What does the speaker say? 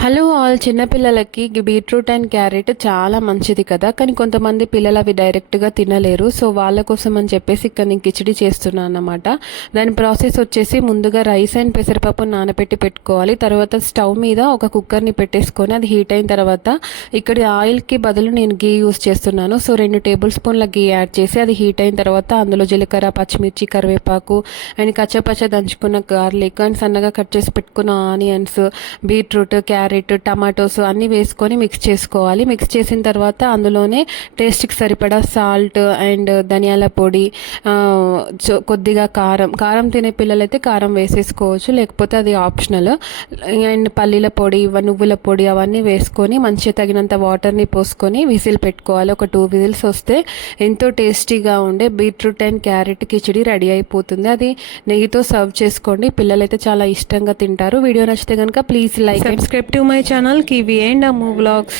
Hello all, చిన్నపిల్లలకి beetroot and carrot చాలా మంచిది కదా. కానీ కొంతమంది పిల్లలు అవి డైరెక్ట్గా తినలేరు. సో వాళ్ళ కోసం అని చెప్పేసి ఇక్కడ నేను కిచిడి చేస్తున్నాను అన్నమాట. దాని ప్రాసెస్ వచ్చేసి ముందుగా రైస్ అండ్ పెసరపప్పు నానబెట్టి పెట్టుకోవాలి. తర్వాత స్టవ్ మీద ఒక కుక్కర్ని పెట్టేసుకొని అది హీట్ అయిన తర్వాత ఇక్కడ ఆయిల్కి బదులు నేను గీ యూస్ చేస్తున్నాను. సో 2 టేబుల్ స్పూన్ల గీ యాడ్ చేసి అది హీట్ అయిన తర్వాత అందులో జీలకర్ర, పచ్చిమిర్చి, కరివేపాకు అండ్ కచ్చపచ్చ దంచుకున్న గార్లిక్ అండ్ సన్నగా కట్ చేసి పెట్టుకున్న ఆనియన్స్, బీట్రూట్, క్యారెట్, టమాటోస్ అన్నీ వేసుకొని మిక్స్ చేసుకోవాలి. మిక్స్ చేసిన తర్వాత అందులోనే టేస్ట్కి సరిపడా సాల్ట్ అండ్ ధనియాల పొడి, కొద్దిగా కారం తినే పిల్లలైతే కారం వేసేసుకోవచ్చు, లేకపోతే అది ఆప్షనల్. అండ్ పల్లీల పొడి, నువ్వుల పొడి అవన్నీ వేసుకొని మంచిగా తగినంత వాటర్ని పోసుకొని విజిల్ పెట్టుకోవాలి. ఒక 2 విజిల్స్ వస్తే ఎంతో టేస్టీగా ఉండే beetroot and carrot khichdi ready అయిపోతుంది. అది నెయ్యితో సర్వ్ చేసుకోండి. పిల్లలైతే చాలా ఇష్టంగా తింటారు. వీడియో నచ్చితే కనుక please like and subscribe to my channel Kiwi and Ammu Vlogs.